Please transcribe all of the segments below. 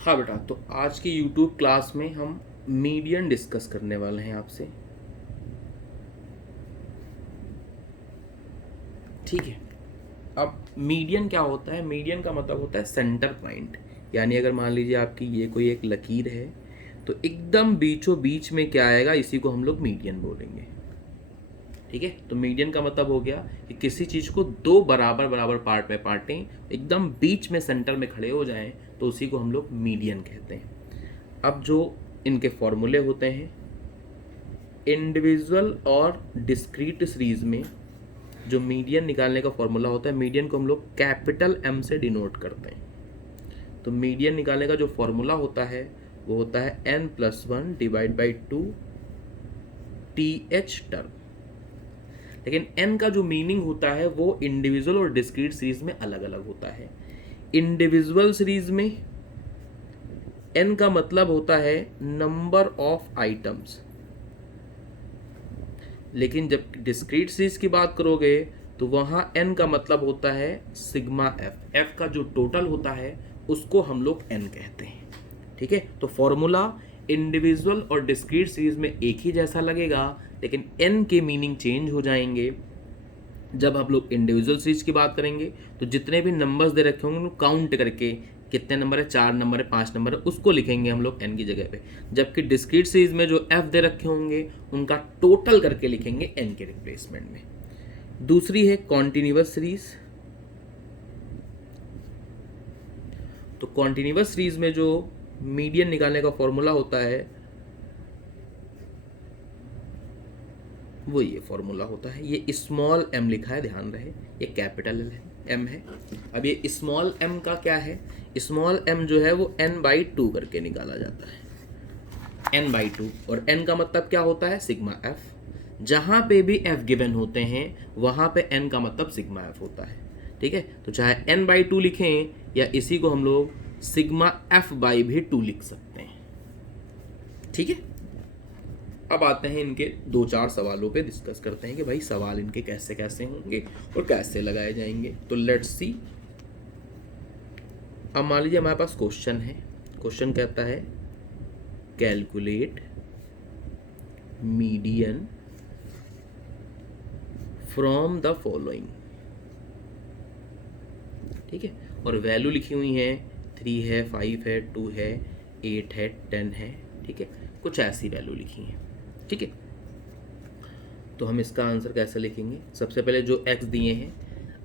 हाँ बेटा, तो आज की यूट्यूब क्लास में हम मीडियन डिस्कस करने वाले हैं आपसे। ठीक है। अब मीडियन क्या होता है? मीडियन का मतलब होता है सेंटर पॉइंट। यानी अगर मान लीजिए आपकी ये कोई एक लकीर है तो एकदम बीचों बीच में क्या आएगा, इसी को हम लोग मीडियन बोलेंगे। ठीक है। तो मीडियन का मतलब हो गया कि किसी चीज़ को दो बराबर बराबर पार्ट में बांटें, एकदम बीच में सेंटर में खड़े हो जाएं, तो उसी को हम लोग मीडियन कहते हैं। अब जो इनके फॉर्मूले होते हैं, इंडिविजुअल और डिस्क्रीट सीरीज में जो मीडियन निकालने का फॉर्मूला होता है, मीडियन को हम लोग कैपिटल एम से डिनोट करते हैं। तो मीडियन निकालने का जो फॉर्मूला होता है वो होता है n+1 divide by 2 TH term. लेकिन n का जो मीनिंग होता है वो इंडिविजुअल और डिस्क्रीट सीरीज में अलग अलग होता है। इंडिविजुअल सीरीज में n का मतलब होता है नंबर ऑफ आइटम्स, लेकिन जब डिस्क्रीट सीरीज की बात करोगे तो वहाँ n का मतलब होता है सिग्मा f। f का जो टोटल होता है उसको हम लोग n कहते हैं। ठीक है। तो फॉर्मूला इंडिविजुअल और डिस्क्रीट सीरीज में एक ही जैसा लगेगा, लेकिन n के मीनिंग चेंज हो जाएंगे। जब हम लोग इंडिविजुअल सीरीज की बात करेंगे तो जितने भी नंबर्स दे रखे होंगे उनको काउंट करके कितने नंबर है, 4 नंबर है, 5 नंबर है, उसको लिखेंगे हम लोग n की जगह पे। जबकि डिस्क्रीट सीरीज में जो f दे रखे होंगे उनका टोटल करके लिखेंगे n के रिप्लेसमेंट में। दूसरी है कॉन्टिन्यूअस सीरीज। तो कॉन्टिन्यूअस सीरीज में जो मीडियन निकालने का फॉर्मूला होता है वो ये फॉर्मूला होता है। ये स्मॉल m लिखा है, ध्यान रहे, ये कैपिटल m है। अब ये स्मॉल m का क्या है? स्मॉल m जो है वो n/2 करके निकाला जाता है, n/2। और n का मतलब क्या होता है? Sigma f। जहाँ पे भी f गिवन होते हैं वहाँ पे n का मतलब सिग्मा f होता है। ठीक है। तो चाहे n/2 लिखें या इसी को हम लोग सिग्मा f/2 लिख सकते हैं। ठीक है। अब आते हैं इनके 2-4 सवालों पे, डिस्कस करते हैं कि भाई सवाल इनके कैसे कैसे होंगे और कैसे लगाए जाएंगे। तो लेट्स सी। अब मान लीजिए हमारे पास क्वेश्चन है। क्वेश्चन कहता है calculate median from the following. ठीक है। और वैल्यू लिखी हुई है 3 है, 5 है, 2 है, 8 है, 10 है। ठीक है। कुछ ऐसी वैल्यू लिखी है। ठीक है। तो हम इसका आंसर कैसे लिखेंगे? सबसे पहले जो x दिए हैं,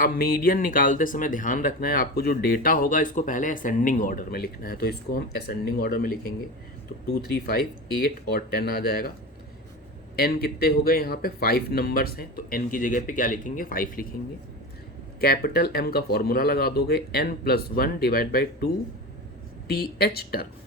अब मीडियन निकालते समय ध्यान रखना है आपको, जो डेटा होगा इसको पहले असेंडिंग ऑर्डर में लिखना है। तो इसको हम असेंडिंग ऑर्डर में लिखेंगे। तो 2, 3, 5, 8 और 10 आ जाएगा। n कितने हो गए? यहाँ पे 5 नंबर्स हैं, तो n की जगह पे क्या लिखेंगे? 5 लिखेंगे। कैपिटल M का फॉर्मूला लगा दोगे, n+1 divide by 2 TH term.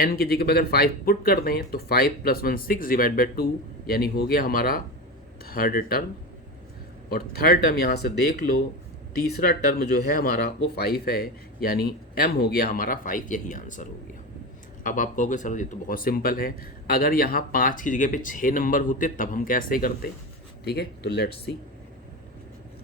n की जगह पे अगर 5 पुट कर दें तो 5 + 1 6 डिवाइड बाई 2, यानी हो गया हमारा थर्ड टर्म। और थर्ड टर्म यहाँ से देख लो, तीसरा टर्म जो है हमारा वो 5 है, यानी m हो गया हमारा 5। यही आंसर हो गया। अब आप कहोगे सर ये तो बहुत सिंपल है, अगर यहाँ 5 की जगह पे 6 नंबर होते तब हम कैसे करते? ठीक है। तो लेट्स सी।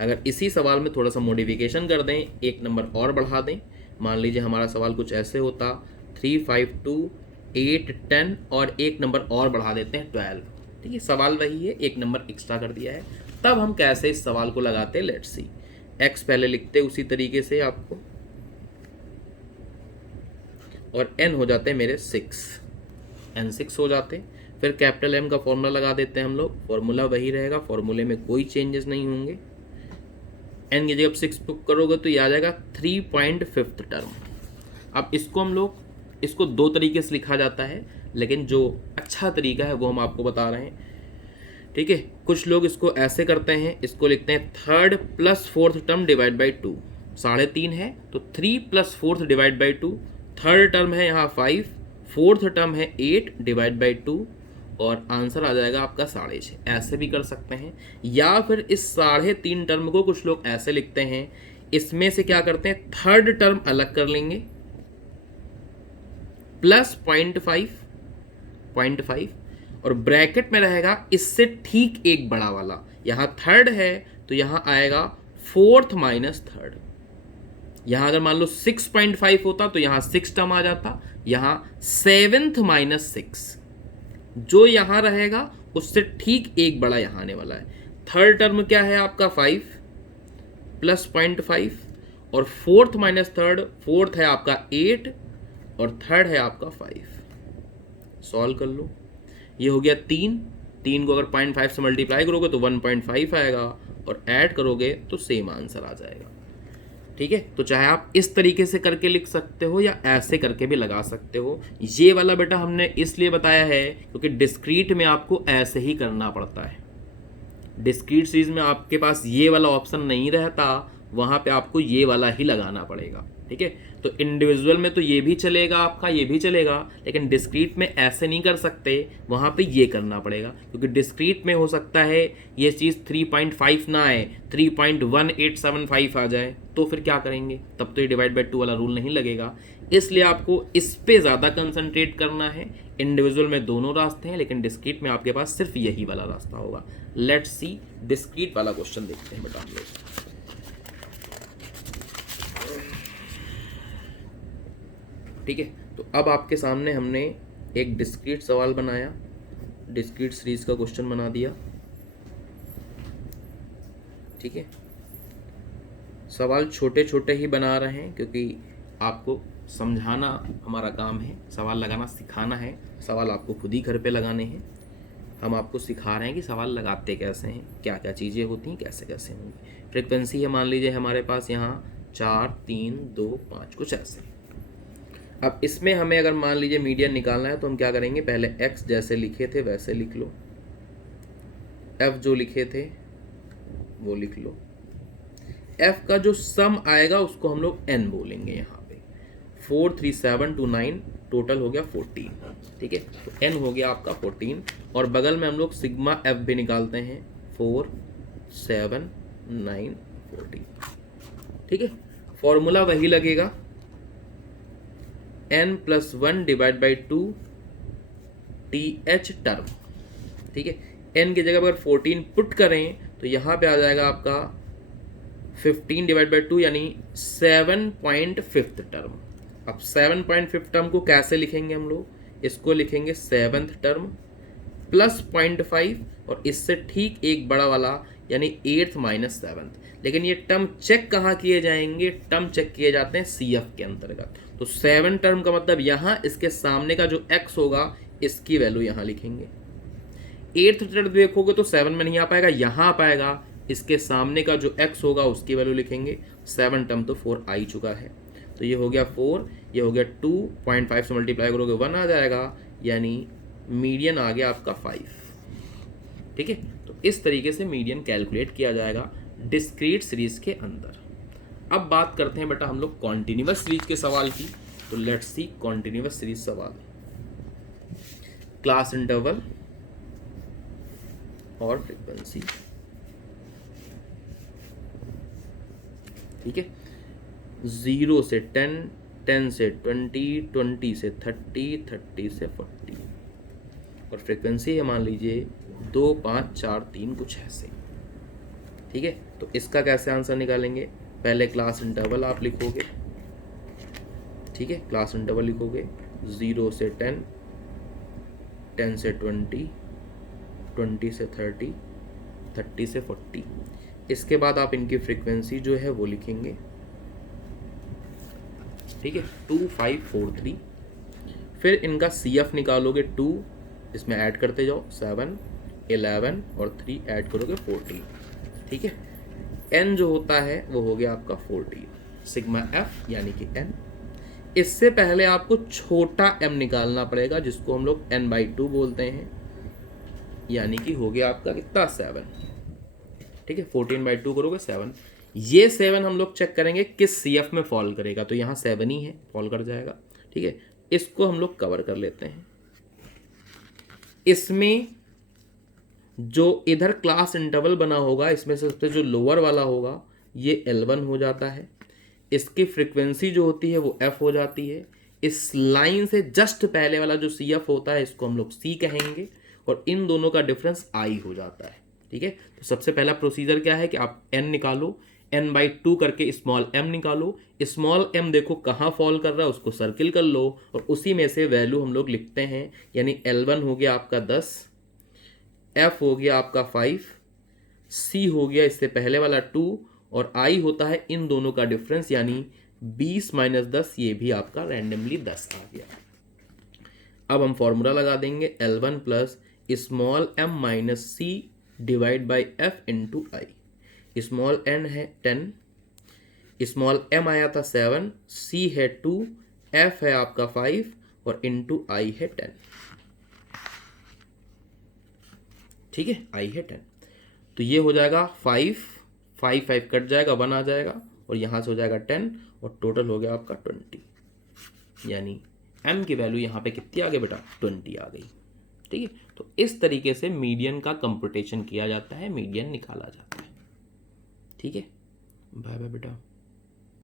अगर इसी सवाल में थोड़ा सा मॉडिफिकेशन कर दें, एक नंबर और बढ़ा दें, मान लीजिए हमारा सवाल कुछ ऐसे होता 3, 5, 2, 8, 10 और एक नंबर और बढ़ा देते हैं 12। ठीक है। सवाल वही है, एक नंबर एक्स्ट्रा कर दिया है। तब हम कैसे इस सवाल को लगाते? Let's see. x पहले लिखते उसी तरीके से आपको, और n हो जाते हैं मेरे 6, n6 हो जाते। फिर कैपिटल M का फॉर्मूला लगा देते हैं हम लोग। फॉर्मूला वही रहेगा, फॉर्मूले में कोई चेंजेस नहीं होंगे। n की जगह 6 पुट करोगे तो ये आ जाएगा 3.5 टर्म। अब इसको हम लोग, इसको 2 तरीके से लिखा जाता है, लेकिन जो अच्छा तरीका है वो हम आपको बता रहे हैं। ठीक है। कुछ लोग इसको ऐसे करते हैं, इसको लिखते हैं 3rd + 4th term divide by 2। 3.5 है तो 3 + 4th divide by 2। Third term है यहाँ 5, फोर्थ टर्म है 8 डिवाइड बाई 2, और आंसर आ जाएगा आपका 6.5। ऐसे भी कर सकते हैं, या फिर इस 3.5 टर्म को कुछ लोग ऐसे लिखते हैं, इसमें से क्या करते हैं, थर्ड टर्म अलग कर लेंगे प्लस 0.5 और ब्रैकेट में रहेगा इससे ठीक एक बड़ा वाला। यहाँ थर्ड है तो यहाँ आएगा 4th - 3rd। यहाँ अगर मान लो 6.5 होता तो यहाँ 6 टर्म आ जाता, यहाँ 7th माइनस 6, जो यहाँ रहेगा उससे ठीक एक बड़ा यहाँ आने वाला है। थर्ड टर्म क्या है आपका 5 प्लस 0.5, और फोर्थ माइनस थर्ड, फोर्थ है आपका 8 और थर्ड है आपका 5। सॉल्व कर लो, ये हो गया 3 को अगर 0.5 से मल्टीप्लाई करोगे तो 1.5 आएगा, और ऐड करोगे तो सेम आंसर आ जाएगा। ठीक है, तो चाहे आप इस तरीके से करके लिख सकते हो या ऐसे करके भी लगा सकते हो। ये वाला बेटा हमने इसलिए बताया है क्योंकि डिस्क्रीट में आपको ऐसे ही करना पड़ता है। डिस्क्रीट सीरीज में आपके पास ये वाला ऑप्शन नहीं रहता, वहां पे आपको ये वाला ही लगाना पड़ेगा। ठीक है, तो इंडिविजुअल में तो ये भी चलेगा आपका, ये भी चलेगा, लेकिन डिस्क्रीट में ऐसे नहीं कर सकते, वहां पे ये करना पड़ेगा, क्योंकि डिस्क्रीट में हो सकता है ये चीज़ 3.5 ना आए, 3.1875 आ जाए, तो फिर क्या करेंगे, तब तो ये डिवाइड बाई 2 वाला रूल नहीं लगेगा। इसलिए आपको इस पे ज़्यादा कंसंट्रेट करना है। इंडिविजुअल में दोनों रास्ते हैं, लेकिन डिस्क्रीट में आपके पास सिर्फ यही वाला रास्ता होगा। लेट्स सी डिस्क्रीट वाला क्वेश्चन देखते हैं बेटा हम लोग। ठीक है, तो अब आपके सामने हमने एक डिस्क्रीट सवाल बनाया, डिस्क्रीट सीरीज का क्वेश्चन बना दिया। ठीक है, सवाल छोटे छोटे ही बना रहे हैं क्योंकि आपको समझाना हमारा काम है, सवाल लगाना सिखाना है। सवाल आपको खुद ही घर पे लगाने हैं, हम आपको सिखा रहे हैं कि सवाल लगाते कैसे हैं, क्या क्या चीज़ें होती हैं, कैसे कैसे होंगी। फ्रीक्वेंसी है मान लीजिए हमारे पास यहाँ 4 3 2 5 कुछ ऐसे। अब इसमें हमें अगर मान लीजिए मीडियन निकालना है तो हम क्या करेंगे, पहले x जैसे लिखे थे वैसे लिख लो, f जो लिखे थे वो लिख लो, f का जो सम आएगा उसको हम लोग n बोलेंगे। यहाँ पे 4 3 7 2 9 टोटल हो गया 14। ठीक है, तो n हो गया आपका 14, और बगल में हम लोग सिग्मा f भी निकालते हैं, 4 7 9 14। ठीक है, फॉर्मूला वही लगेगा, n + 1 divide by 2 TH term. ठीक है, n की जगह अगर 14 पुट करें तो यहाँ पे आ जाएगा आपका 15 डिवाइड बाई 2 यानी 7.5 टर्म। अब 7.5 टर्म को कैसे लिखेंगे हम लोग, इसको लिखेंगे 7th टर्म प्लस 0.5 और इससे ठीक एक बड़ा वाला यानी 8th माइनस 7th। लेकिन ये टर्म चेक कहाँ किए जाएंगे, टर्म चेक किए जाते हैं CF के अंतर्गत। तो 7 टर्म का मतलब यहाँ इसके सामने का जो x होगा इसकी वैल्यू यहाँ लिखेंगे। 8th टर्म देखोगे तो 7 में नहीं आ पाएगा, यहाँ आ पाएगा, इसके सामने का जो x होगा उसकी वैल्यू लिखेंगे। 7 टर्म तो 4 आ ही चुका है, तो ये हो गया 4, ये हो गया 2.5 से मल्टीप्लाई करोगे 1 आ जाएगा, यानी मीडियन आ गया आपका 5। ठीक है, तो इस तरीके से मीडियन कैलकुलेट किया जाएगा डिस्क्रीट सीरीज के अंदर। अब बात करते हैं बेटा हम लोग कॉन्टिन्यूअस सीरीज के सवाल की। तो लेट्स सी कॉन्टिन्यूअस सीरीज सवाल, क्लास इंटरवल और फ्रीक्वेंसी। ठीक है, 0 से 10, 10 से 20, 20 से 30, 30 से 40, और फ्रीक्वेंसी है मान लीजिए 2 5 4 3 कुछ ऐसे। ठीक है, तो इसका कैसे आंसर निकालेंगे, पहले क्लास इंटरवल आप लिखोगे। ठीक है, क्लास इंटरवल लिखोगे 0 से 10, 10 से 20, 20 से 30, 30 से 40। इसके बाद आप इनकी फ्रीक्वेंसी जो है वो लिखेंगे। ठीक है, 2 5 4 3। फिर इनका CF निकालोगे 2, इसमें ऐड करते जाओ 7 11 और 3 ऐड करोगे 14। ठीक है, n जो होता है वो हो गया आपका 14, सिग्मा f यानी कि n। इससे पहले आपको छोटा m निकालना पड़ेगा जिसको हम लोग n/2 बोलते हैं, यानी कि हो गया आपका कितना 7। ठीक है, 14/2 करोगे 7। ये 7 हम लोग चेक करेंगे किस CF में फॉल करेगा, तो यहाँ 7 ही है, फॉल कर जाएगा। ठीक है, इसको हम लोग कवर कर लेते हैं। इसमें जो इधर क्लास इंटरवल बना होगा इसमें से सबसे जो लोअर वाला होगा ये L1 हो जाता है, इसकी फ्रीक्वेंसी जो होती है वो f हो जाती है। इस लाइन से जस्ट पहले वाला जो CF होता है इसको हम लोग C कहेंगे, और इन दोनों का डिफरेंस I हो जाता है। ठीक है, तो सबसे पहला प्रोसीजर क्या है कि आप n निकालो, n/2 करके स्मॉल m निकालो। स्मॉल m देखो कहाँ फॉल कर रहा है उसको सर्किल कर लो और उसी में से वैल्यू हम लोग लिखते हैं, यानी L1 हो गया आपका 10, F हो गया आपका 5, C हो गया इससे पहले वाला 2 और I होता है इन दोनों का डिफरेंस, यानी 20 माइनस 10, ये भी आपका रैंडमली 10 आ गया। अब हम फॉर्मूला लगा देंगे L1 plus small m minus C divide by F into I. Small n है 10, स्मॉल m आया था 7, C है 2, F है आपका 5 और इंटू आई है 10। ठीक है, आई है 10, तो ये हो जाएगा 5 5 5 कट जाएगा, 1 आ जाएगा और यहाँ से हो जाएगा 10 और टोटल हो गया आपका 20, यानी m की वैल्यू यहाँ पे कितनी आ गई बेटा, 20 आ गई। ठीक है, तो इस तरीके से मीडियन का कंप्यूटेशन किया जाता है, मीडियन निकाला जाता है। ठीक है, बाय बाय बेटा।